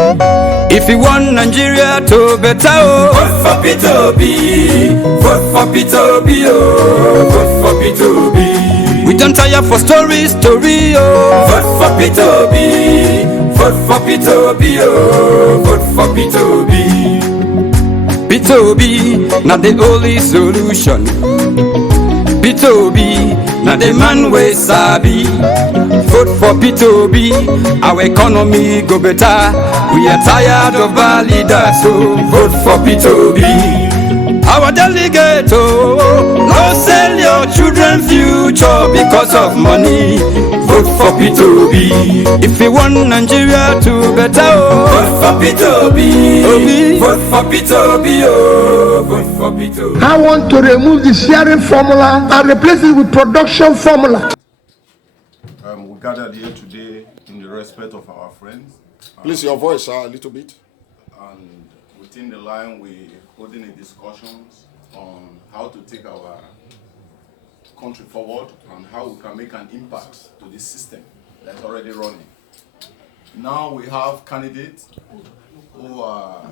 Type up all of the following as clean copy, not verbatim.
If you want Nigeria to better, oh, vote for P2B. Vote for P2B, oh, vote for P2B. We don't tire for story, oh. Vote for P2B. Vote for P2B, oh, vote for P2B. P2B, not the only solution. P2B, not the man we sabi. Vote for P2B, our economy go better. We are tired of our leaders, so vote for P2B. Our delegate, oh, no sell your children's future because of money. Vote for P2B. If you want Nigeria to better, oh, vote for P2B. Vote for P2B, oh, vote for P2B. I want to remove the sharing formula and replace it with production formula. We gathered here today in the respect of our friends. Please, your voice a little bit. And within the line, we're holding a discussions on how to take our country forward and how we can make an impact to this system that's already running. Now we have candidates who are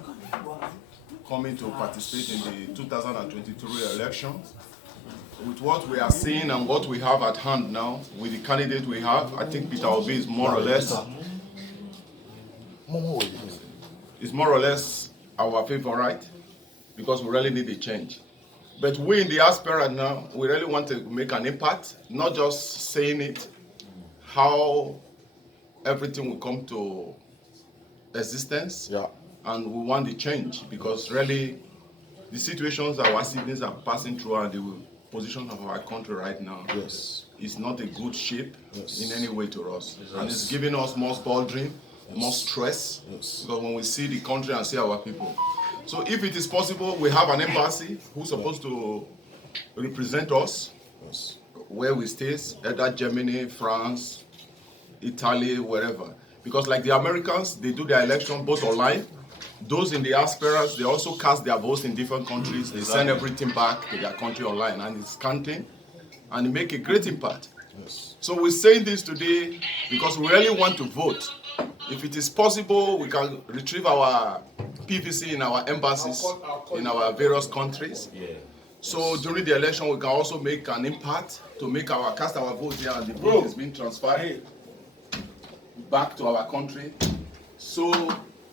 coming to participate in the 2023 elections. With what we are seeing and what we have at hand now, with the candidate we have, I think Peter Obi is more or less our favorite, because we really need a change. But we in the aspirant now, we really want to make an impact, not just saying it, how everything will come to existence, and we want the change, because really the situations that our citizens are passing through and the position of our country right now is not a good shape in any way to us. And it's giving us more spuldering, more stress, because when we see the country and see our people. So if it is possible, we have an embassy who's supposed to represent us where we stay, either Germany, France, Italy, wherever. Because like the Americans, they do their election both online. Those in the aspirants, they also cast their votes in different countries. They send everything back to their country online, and it's counting, and it make a great impact. So we're saying this today because we really want to vote. If it is possible, we can retrieve our PVC in our embassies in our various countries. So during the election, we can also make an impact to make cast our vote here, and the vote is being transferred back to our country. So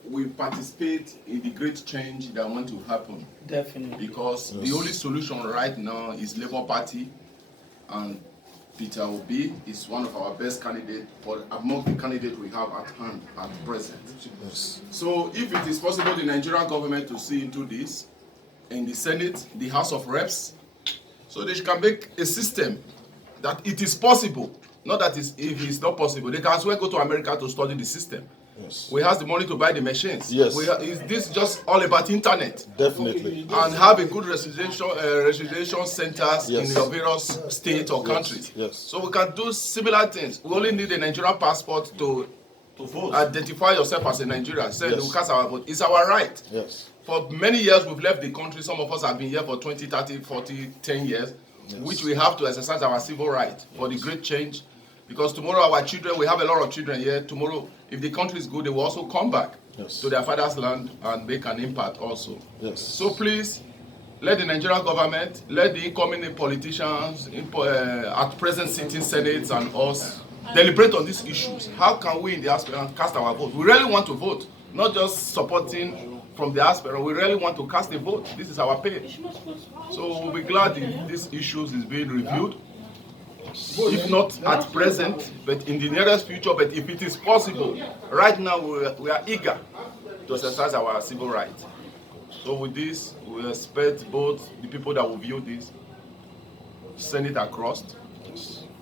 we participate in the great change that want to happen. Definitely. Because the only solution right now is Labour Party, and Peter Obi is one of our best candidates, but among the candidates we have at hand at present. So if it is possible, the Nigerian government to see into this, in the Senate, the House of Reps, so they can make a system that it is possible. Not that if it's not possible, they can as well go to America to study the system. We have the money to buy the machines. Is this just all about internet? Definitely. And have a good registration centers in your various states or countries. So we can do similar things. We only need a Nigerian passport to vote. Identify yourself as a Nigerian. Say we cast our vote. It's our right. For many years we've left the country. Some of us have been here for 20, 30, 40, 10 years, which we have to exercise our civil right for the great change. Because tomorrow our children, we have a lot of children here. Tomorrow, if the country is good, they will also come back to their father's land and make an impact also. So please, let the Nigerian government, let the incoming politicians, at present sitting senates and us, deliberate on these issues. How can we in the aspirant cast our vote? We really want to vote, not just supporting from the aspirant. We really want to cast a vote. This is our pay. So we'll be glad if these issues is being reviewed. If not at present, but in the nearest future, but if it is possible, right now we are eager to exercise our civil rights. So with this, we expect both the people that will view this, send it across,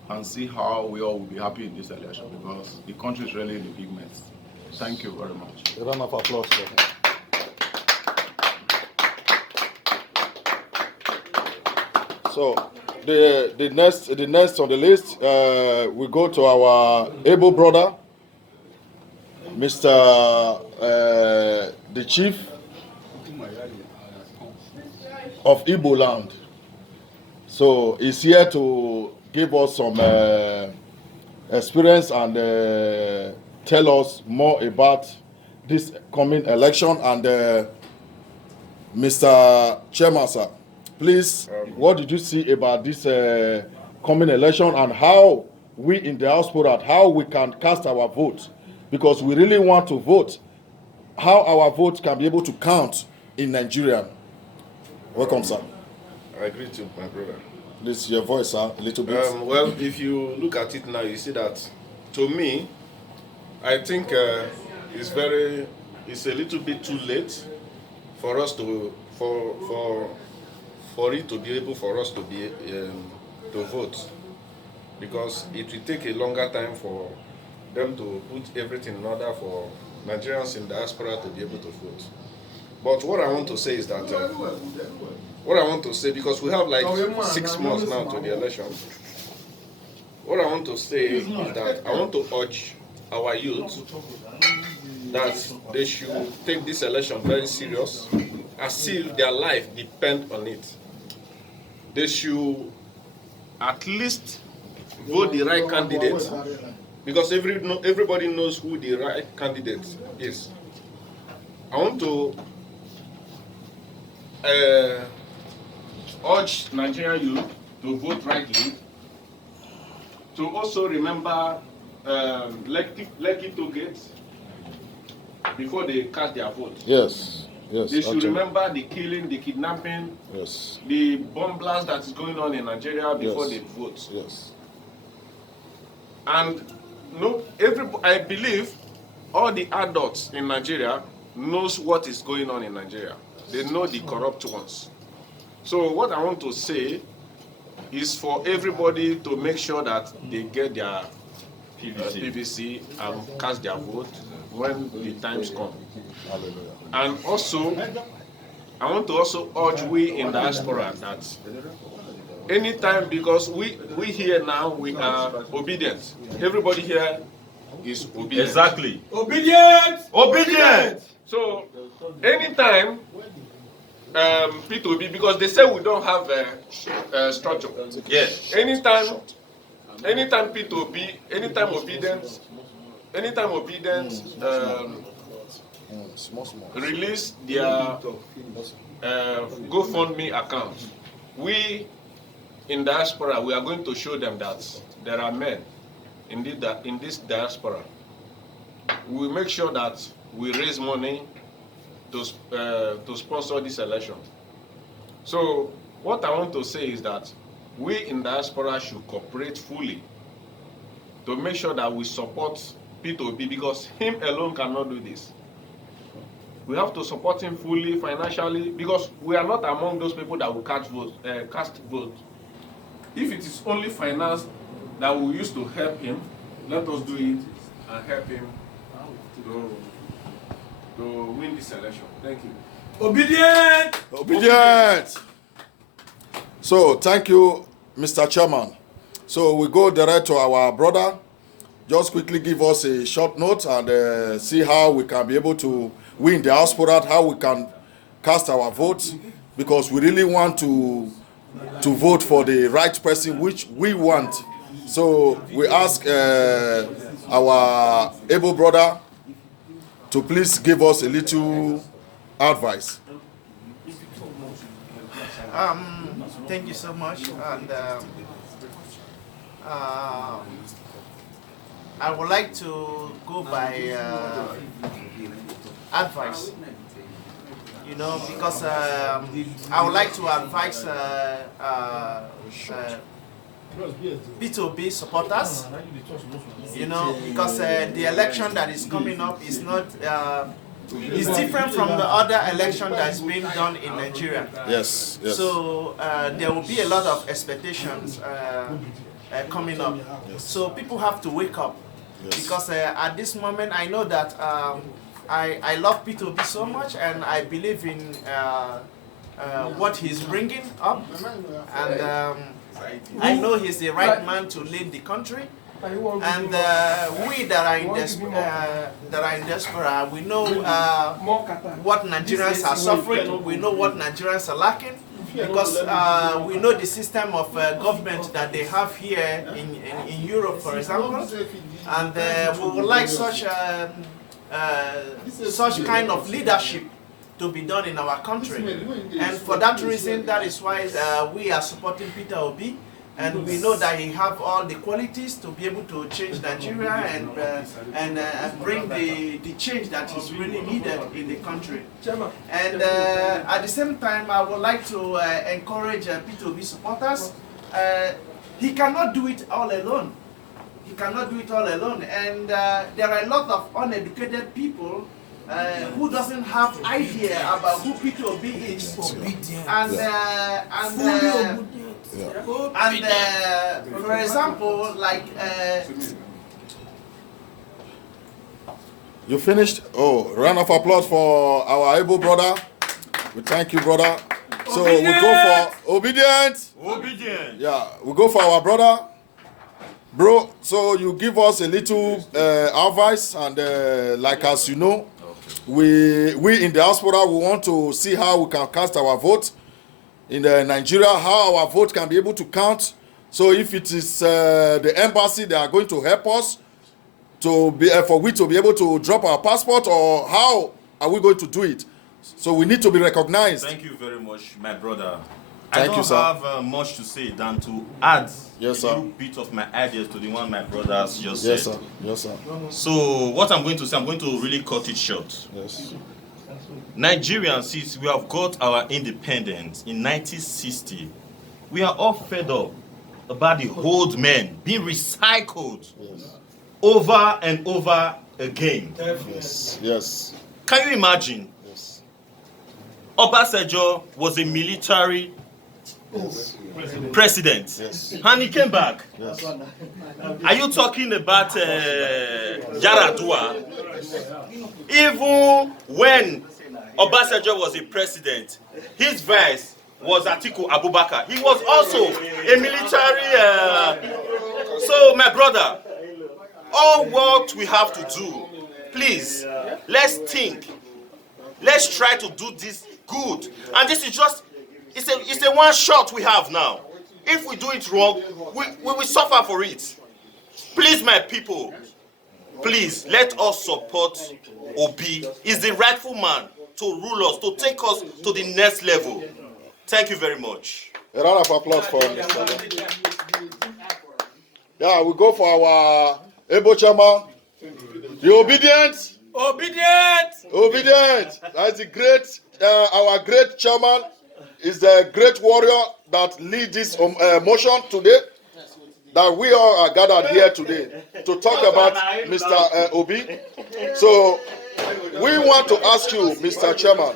and see how we all will be happy in this election, because the country is really in a big mess. Thank you very much. A round of applause for him. So the next on the list, we go to our able brother, Mr. The Chief of Igbo Land. So he's here to give us some experience and tell us more about this coming election. And Mr. Chairman, sir, please, what did you see about this coming election and how we in the diaspora, how we can cast our vote? Because we really want to vote, how our vote can be able to count in Nigeria. Welcome, sir. I agree to my brother. This is your voice, sir, a little bit. Well, if you look at it now, you see that, to me, I think it's a little bit too late for us to for it to be able for us to be to vote, because it will take a longer time for them to put everything in order for Nigerians in diaspora to be able to vote. But what I want to say is that because we have like 6 months now to the election, what I want to say is that I want to urge our youth that they should take this election very serious, as if their life depends on it. They should at least vote the right candidate, because everybody knows who the right candidate is. I want to urge Nigerian youth to vote rightly, to also remember Lekki toll gate before they cast their vote. Yes, yes. They should remember the killing, the kidnapping, yes, the bomb blast that is going on in Nigeria before they vote. Yes. And I believe all the adults in Nigeria knows what is going on in Nigeria. They know the corrupt ones. So what I want to say is for everybody to make sure that they get their PVC and cast their vote when the times come. Hallelujah. And also, I want to also urge we in diaspora that anytime, because we here now, we are obedient. Everybody here is obedient. Exactly. Obedient! Obedient! So, anytime P2B, because they say we don't have a structure. Yes. Anytime P2B, anytime obedience release their GoFundMe account, we in diaspora, we are going to show them that there are men in this diaspora. We will make sure that we raise money to sponsor this election. So what I want to say is that we in diaspora should cooperate fully to make sure that we support P2B, because him alone cannot do this. We have to support him fully financially, because we are not among those people that will cast vote. If it is only finance that we use to help him, let us do it and help him to win this election. Thank you. Obedient! Obedient! So, thank you, Mr. Chairman. So, we go direct to our brother. Just quickly give us a short note and see how we can be able to win the diaspora, how we can cast our votes, because we really want to vote for the right person, which we want. So, we ask our able brother to please give us a little advice. Thank you so much, and I would like to go by advice, because I would like to advise P2B supporters, because the election that is coming up is not is different from the other election that's been done in Nigeria. Yes, yes. So there will be a lot of expectations coming up. Yes. So people have to wake up, yes, because at this moment I know that I love P2B so much, and I believe in what he's bringing up, and I know he's the right man to lead the country. And we that are in diaspora, we know what Nigerians are suffering. We know what Nigerians are lacking, because we know the system of government that they have here in Europe, for example. And we would like such such kind of leadership to be done in our country. And for that reason, that is why we are supporting Peter Obi, and we know that he have all the qualities to be able to change Nigeria and bring the change that is really needed in the country. And at the same time, I would like to encourage Peter Obi supporters. He cannot do it all alone. He cannot do it all alone, and there are a lot of uneducated people who doesn't have idea about who Peter Obi is, and for example, like You finished? Oh, round of applause for our able brother. We thank you, brother. So we go for obedient. Obedient. Yeah, we go for our brother. Bro, so you give us a little advice, and like as you know, we in the diaspora, we want to see how we can cast our vote in Nigeria, how our vote can be able to count. So if it is the embassy, they are going to help us to be for we to be able to drop our passport, or how are we going to do it? So we need to be recognized. Thank you very much, my brother. Thank I you, don't sir. have much to say than to add Yes, a sir. little bit of my ideas to the one my brothers just Yes, said. sir. Yes, sir. So what I'm going to say, I'm going to really cut it short. Yes. Nigerians, since we have got our independence in 1960, we are all fed up about the old men being recycled over and over again. Yes. Yes. Can you imagine? Yes. Obasanjo was a military president, Yes. and he came back. Yes. Are you talking about Yaradua? Even when Obasanjo was a president, his vice was Atiku Abubakar. He was also a military. So, my brother, all what we have to do, please, let's think. Let's try to do this good. And this is just, it's a one shot we have now. If we do it wrong, we will suffer for it. Please, my people, please, let us support Obi. He's the rightful man to rule us, to take us to the next level. Thank you very much. A round of applause for Mr. Yeah, we go for our able chairman. The obedient. Obedient. Obedient. That's the great, our great chairman is the great warrior that lead this motion today. That we all are gathered here today to talk about Mr. Obi. So we want to ask you, Mr. Chairman,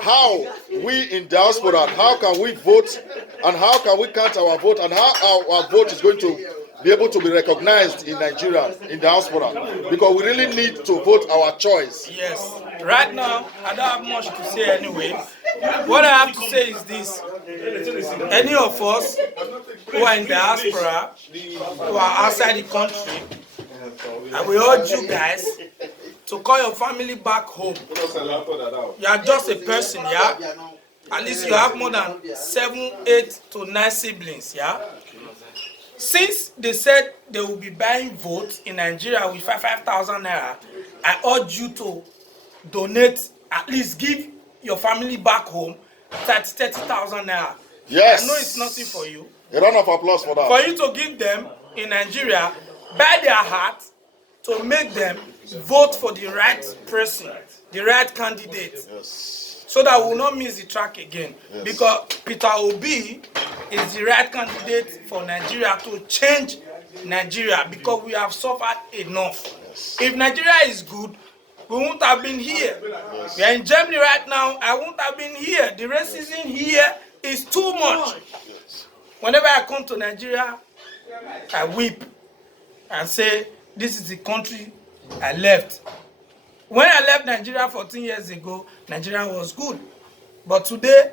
how we in diaspora, how can we vote, and how can we count our vote, and how our vote is going to be able to be recognized in Nigeria, in diaspora, because we really need to vote our choice. Yes. Right now, I don't have much to say anyway. What I have to say is this. Any of us who are in diaspora, who are outside the country, I will urge you guys to call your family back home. You are just a person, yeah? At least you have more than 7, 8 to 9 siblings, yeah? Since they said they will be buying votes in Nigeria with 5,000 naira, I urge you to donate, at least give your family back home 30,000 naira. Yes. I know it's nothing for you. A round of applause for that. For you to give them in Nigeria, by their heart, to make them vote for the right person, the right candidate. Yes. So that we will not miss the track again. Yes. Because Peter Obi is the right candidate for Nigeria to change Nigeria, because we have suffered enough. Yes. If Nigeria is good, we won't have been here. Yes. We are in Germany right now, I won't have been here. The racism here is too much. Yes. Whenever I come to Nigeria, I weep and say, this is the country I left. When I left Nigeria 14 years ago, Nigeria was good. But today,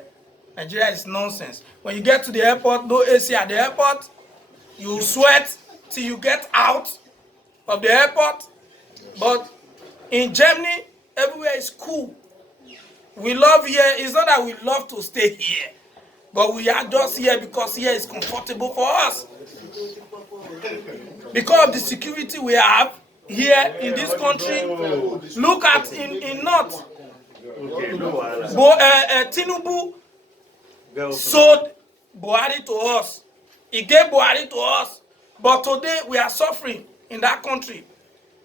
Nigeria is nonsense. When you get to the airport, no AC at the airport, you sweat till you get out of the airport. But in Germany, everywhere is cool. We love here. It's not that we love to stay here, but we are just here because here is comfortable for us. Because of the security we have here in this country. Look at in North. Tinubu sold Buhari to us. He gave Buhari to us. But today we are suffering in that country.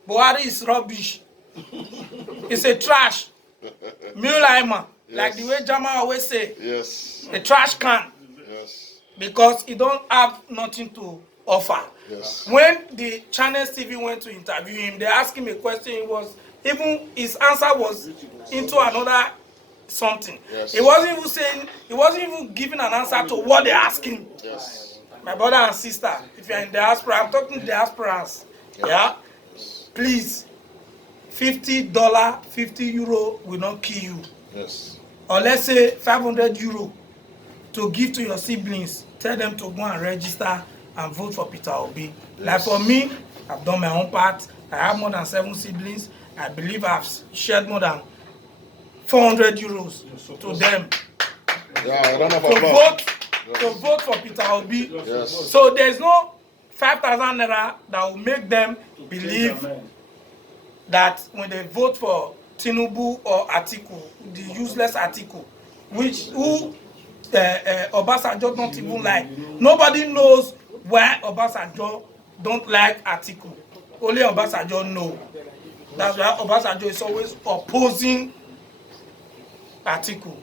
Buhari is rubbish. It's a trash. Mulaiman, like the way Jama always say. Yes. A trash can. Yes. Because he don't have nothing to offer. Yes. When the Channels TV went to interview him, they asked him a question. His answer was into another something. Yes. He wasn't even giving an answer to what they asked him. Yes. My brother and sister, if you're in diaspora, I'm talking to diasporans. Yeah? Please, $50, 50 euro will not kill you. Yes. Or let's say 500 euro to give to your siblings. Tell them to go and register and vote for Peter Obi. Yes. Like for me, I've done my own part. I have more than 7 siblings. I believe I've shared more than 400 euros to them. Yeah, I don't know to vote for Peter Obi. Yes. So there's no 5,000 naira that will make them believe that when they vote for Tinubu or Atiku, the useless Atiku, who Obasanjo don't even like. Nobody knows why Obasanjo don't like Atiku. Only Obasanjo know. That's why Obasanjo is always opposing Atiku.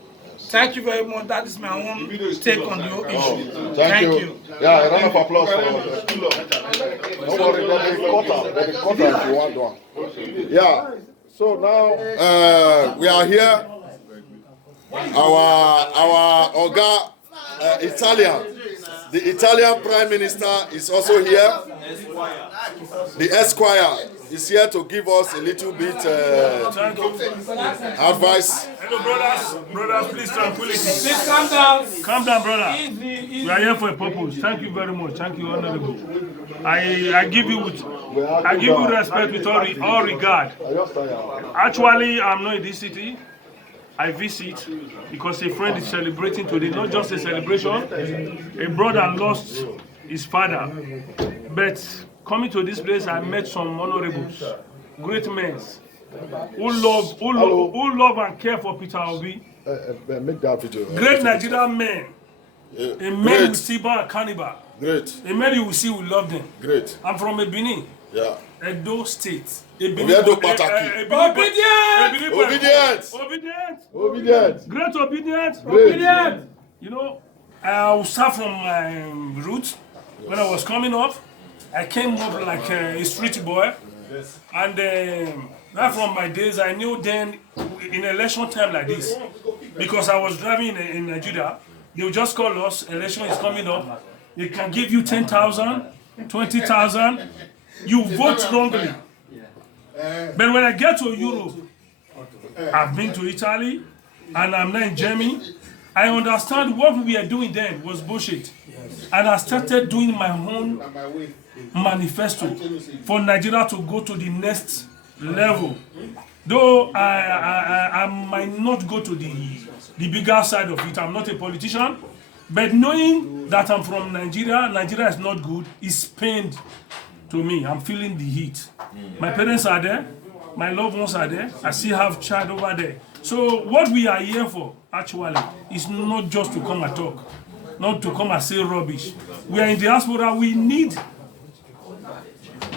Thank you very much. That is my own take on the issue. Thank you. Yeah, a round of applause for don't worry, there's a quarter if you want one. Yeah. So now we are here. Our Oga Italian. The Italian Prime Minister is also here. The Esquire is here to give us a little bit advice. Hello, brothers, please tranquility. Please calm down. Calm down, brother. We are here for a purpose. Thank you very much. Thank you, honorable. I give you respect with all regard. Actually, I'm not in this city. I visit because a friend is celebrating today. Not just a celebration. A brother lost his father, but coming to this place, I met some honorables, great men, who love and care for Peter Obi. Make that video. Great Nigerian men. A man you will see by a cannibal. Great. A man you will see will love them. Great. I'm from Benin. Yeah. Edo State. Obedient. Great obedient. Obedient. You know, I will start from my roots. When I was coming up, I came up like a street boy. And right from my days, I knew then in election time like this, because I was driving in Nigeria, they would just call us, election is coming up. They can give you 10,000, 20,000. You vote strongly. But when I get to Europe, I've been to Italy, and I'm now in Germany. I understand what we are doing then was bullshit. And I started doing my own manifesto for Nigeria to go to the next level. Though I might not go to the bigger side of it, I'm not a politician, but knowing that I'm from Nigeria, Nigeria is not good, is pained to me. I'm feeling the heat. My parents are there, my loved ones are there, I still have child over there. So what we are here for, actually, is not just to come and talk, not to come and say rubbish. We are in diaspora, we need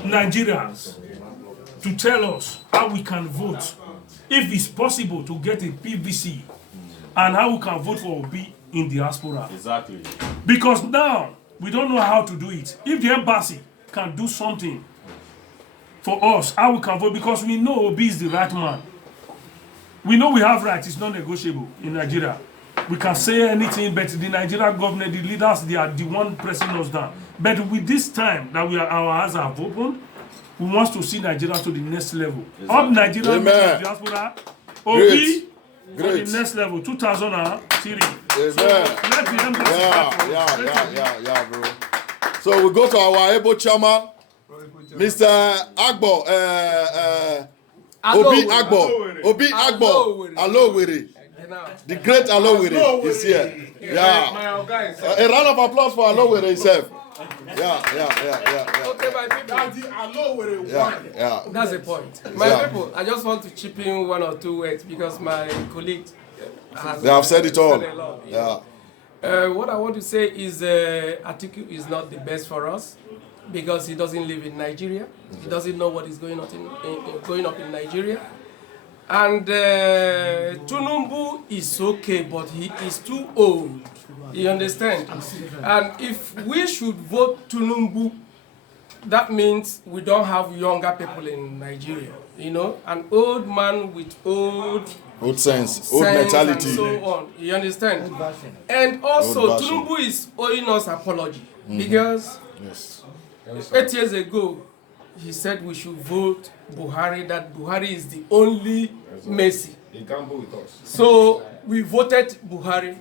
Nigerians to tell us how we can vote, if it's possible to get a PVC, and how we can vote for Obi in diaspora. Exactly. Because now, we don't know how to do it. If the embassy can do something for us, how we can vote, because we know Obi is the right man. We know we have rights, it's not negotiable in Nigeria. We can say anything, but the Nigerian government, the leaders, they are the one pressing us down. But with this time that our eyes have opened, we want to see Nigeria to the next level. Exactly. Up Nigeria, diaspora, Obi, for the next level, 2003. Amen. So let the embassy yeah, bro. So we go to our able chairman, Mr. Agbo, Obi Agbo, Alowere. The great Alowere is here. Yeah. A round of applause for Alowere himself. Okay, my people. That's the point. My people, I just want to chip in 1 or 2 words because my colleague They have said it all. said a lot. Yeah. What I want to say is Atiku is not the best for us because he doesn't live in Nigeria. He doesn't know what is going on going up in Nigeria. And Tinubu is okay, but he is too old. You understand? And if we should vote Tinubu, that means we don't have younger people in Nigeria. You know, an old man with old sense, old mentality. And so on. You understand? And also, Tinubu is owing us apology because 8 years ago, he said we should vote Buhari, that Buhari is the only Messi. He can't go with us. So we voted Buhari.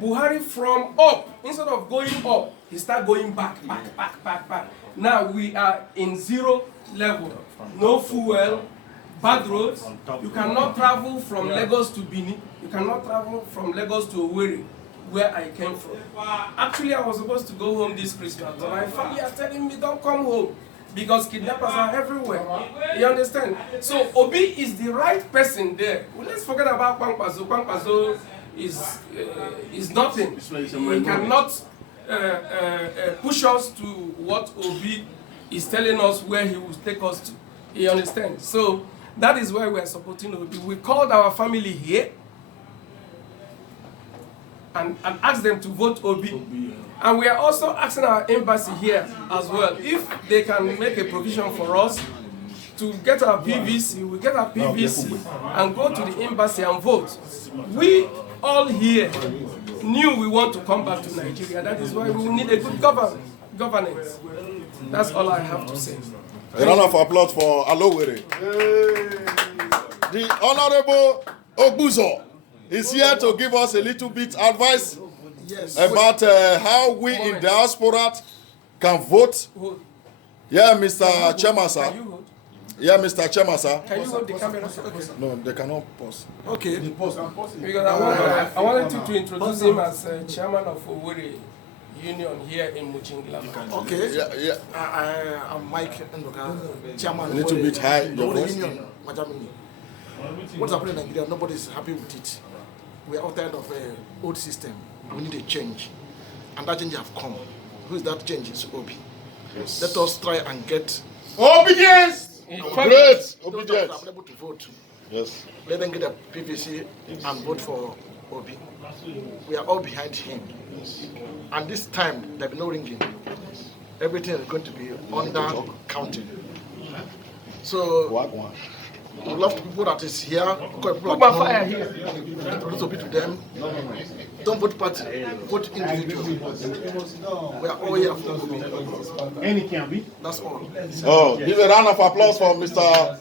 Buhari from up, instead of going up, he started going back. Now we are in 0 level. No fuel, bad roads. You cannot travel from Lagos to Benin. You cannot travel from Lagos to Owerri, where I came from. Actually, I was supposed to go home this Christmas, but my family are telling me don't come home because kidnappers are everywhere. You understand? So Obi is the right person there. Well, let's forget about Kwankwaso. Kwankwaso is nothing. He cannot push us to what Obi is telling us where he will take us to. You understand? So that is why we are supporting Obi. We called our family here and asked them to vote Obi. And we are also asking our embassy here as well if they can make a provision for us to get our PVC. We get our PVC and go to the embassy and vote. We all here knew we want to come back to Nigeria. That is why we need a good governance. That's all I have to say. A round of applause for Alowere. The Honorable Ogbuzo is here to give us a little bit advice about how we in diaspora can vote. Yeah, Mr. Chairman, sir. Yeah, Mr. Chairman, sir. Can you hold the camera? No, they cannot pause. Okay. Because I wanted you to introduce him as chairman of Owerri Union here in Muchingla. Okay. I'm Mike Ndoka, chairman A little bit high, your voice. Union, Majamini. What's happening in Nigeria? Nobody is happy with it. We are all tired of an old system. We need a change. And that change have come. Who is that change? It's Obi. Yes. Let us try and get obedience. Great obedience. Those that are able to vote. Yes. Let them get a PVC and vote for Obi. We are all behind him. And this time, there will be no ringing. Everything is going to be under counting. So, we love the people that is here. People that fire here. Introduce Obi to them. Don't vote party, vote individual. We are all here for Obi. Any can be. That's all. Oh, give a round of applause for Mr.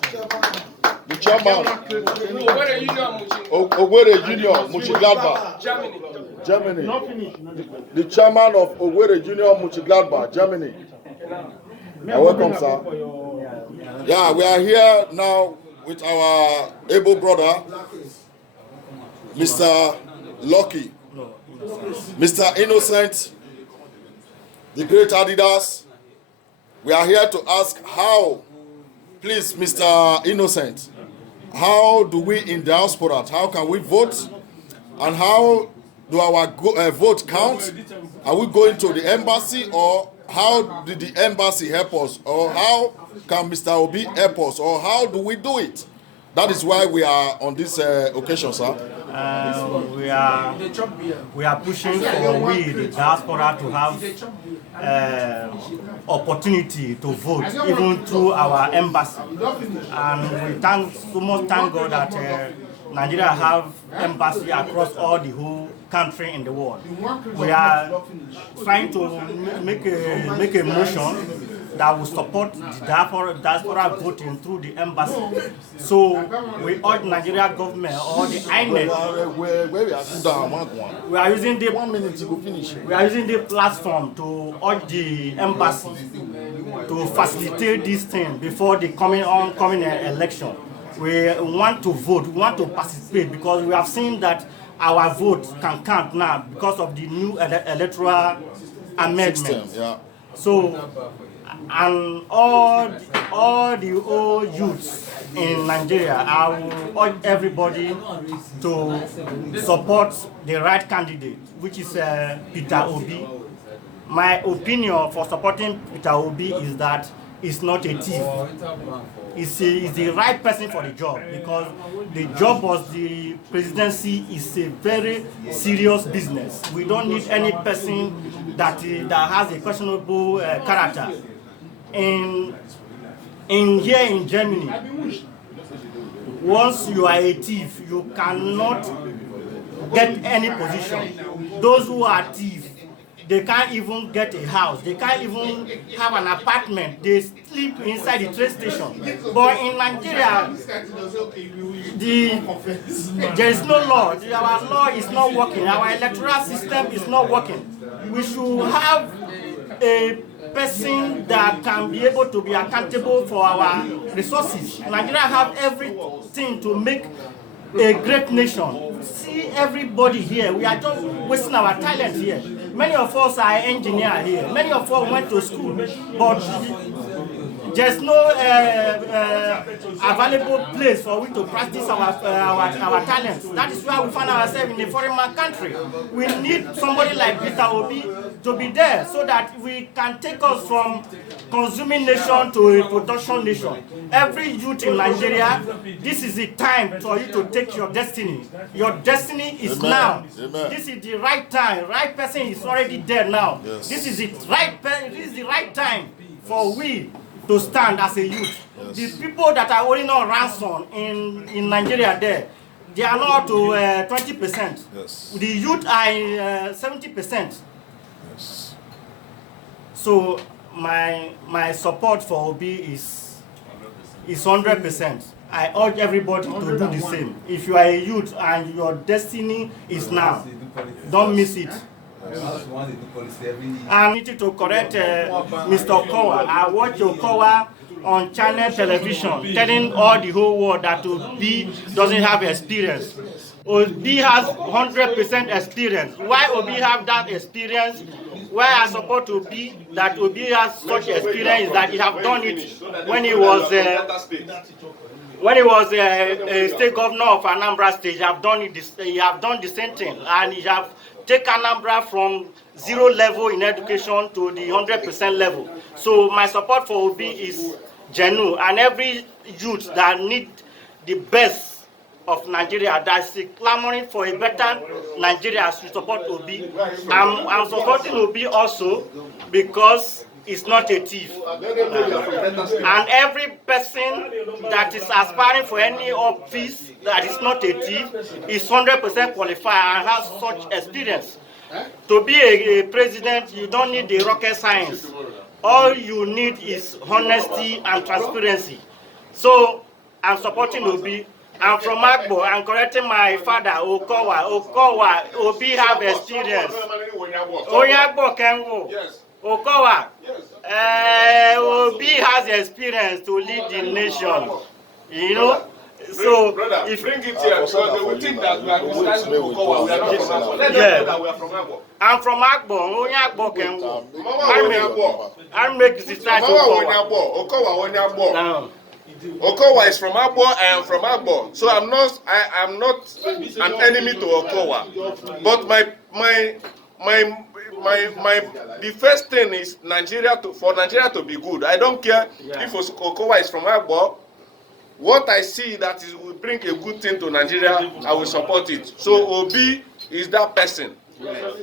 the chairman. Owerri Junior Muchigladbach, Germany. The chairman of Owerri Junior Muchigladbach, Germany. Welcome, sir. Yeah, we are here now with our able brother, Mr. Lucky, Mr. Innocent, the great Adidas. We are here to ask how, please, Mr. Innocent, how do we in diaspora, how can we vote? And how do our vote count? Are we going to the embassy, or how did the embassy help us? Or how can Mr. Obi help us? Or how do we do it? That is why we are on this occasion, sir. We are pushing for we, the diaspora, to have opportunity to vote, even through our embassy. And we thank God that Nigeria have embassy across all the whole country in the world. We are trying to make a motion that will support the diaspora voting through the embassy. So we urge Nigeria government or the INEC. We are using the platform to urge the embassy to facilitate this thing before the coming election. We want to vote, we want to participate, because we have seen that our vote can count now because of the new electoral amendment. So, and all the old youths in Nigeria, I will urge everybody to support the right candidate, which is Peter Obi. My opinion for supporting Peter Obi is that he's not a thief. He's the right person for the job, because the job of the presidency is a very serious business. We don't need any person that has a questionable character. Here in Germany, once you are a thief, you cannot get any position. Those who are thieves, they can't even get a house. They can't even have an apartment. They sleep inside the train station. But in Nigeria, there is no law. Our law is not working. Our electoral system is not working. We should have a person that can be able to be accountable for our resources. Nigeria have everything to make a great nation. See everybody here, we are just wasting our talent here. Many of us are engineers here. Many of us went to school, but there's no available place for we to practice our talents. That is why we find ourselves in a foreign country. We need somebody like Peter Obi to be there so that we can take us from consuming nation to a production nation. Every youth in Nigeria, this is the time for you to take your destiny. Your destiny is now. Amen. This is the right time. Right person is already there now. Yes. This is the right time for we to stand as a youth. Yes. The people that are holding on ransom in Nigeria there, they are not to 20%. Yes. The youth are 70%. Yes. So my support for Obi is 100%. I urge everybody to do the same. If you are a youth and your destiny is now, don't miss it. I need to correct Mr. Okowa. I watch Okowa on channel television telling all the whole world that Obi doesn't have experience. Obi has 100% experience. Why Obi have that experience? Why I support Obi that Obi has such experience is that he have done it when he was a state governor of Anambra State. He have done the same thing, and he have taken Anambra from 0 level in education to the 100% level. So my support for Obi is genuine, and every youth that need the best of Nigeria, that's clamoring for a better Nigeria, should support Obi. I'm supporting Obi also because he's not a thief. And every person that is aspiring for any office that is not a thief is 100% qualified and has such experience. To be a president, you don't need the rocket science. All you need is honesty and transparency. So I'm supporting Obi. I'm from Agbo. I'm correcting my father, Okowa. Obi have experience. Oyagbo Kenwo. Yes. Okowa. Yes. Obi has experience to lead the nation. You know? So brother, if bring it here because they will think that we are criticizing Okowa. We are not from Agbo. Let them know that we are from Agbo. I'm from Agbo. Oyagbo Kenwo. I make the start Okowa. Okowa is from Agbo. I am from Agbo, so I'm not an enemy to Okowa. But the first thing is for Nigeria to be good. I don't care if Okowa is from Agbo. What I see that will bring a good thing to Nigeria, I will support it. So Obi is that person.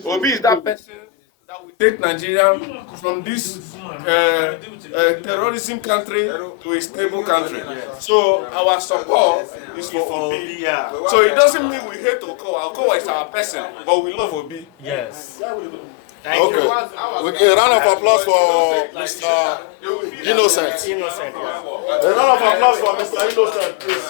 Obi is that person that will take Nigeria from this terrorism country to a stable country. So our support is for Obi. So it doesn't mean we hate Okowa. Okowa is our person, but we love Obi. yes. Okay. With a round of applause for Mr. Innocent. Innocent. A round of applause for Mr. Innocent, please.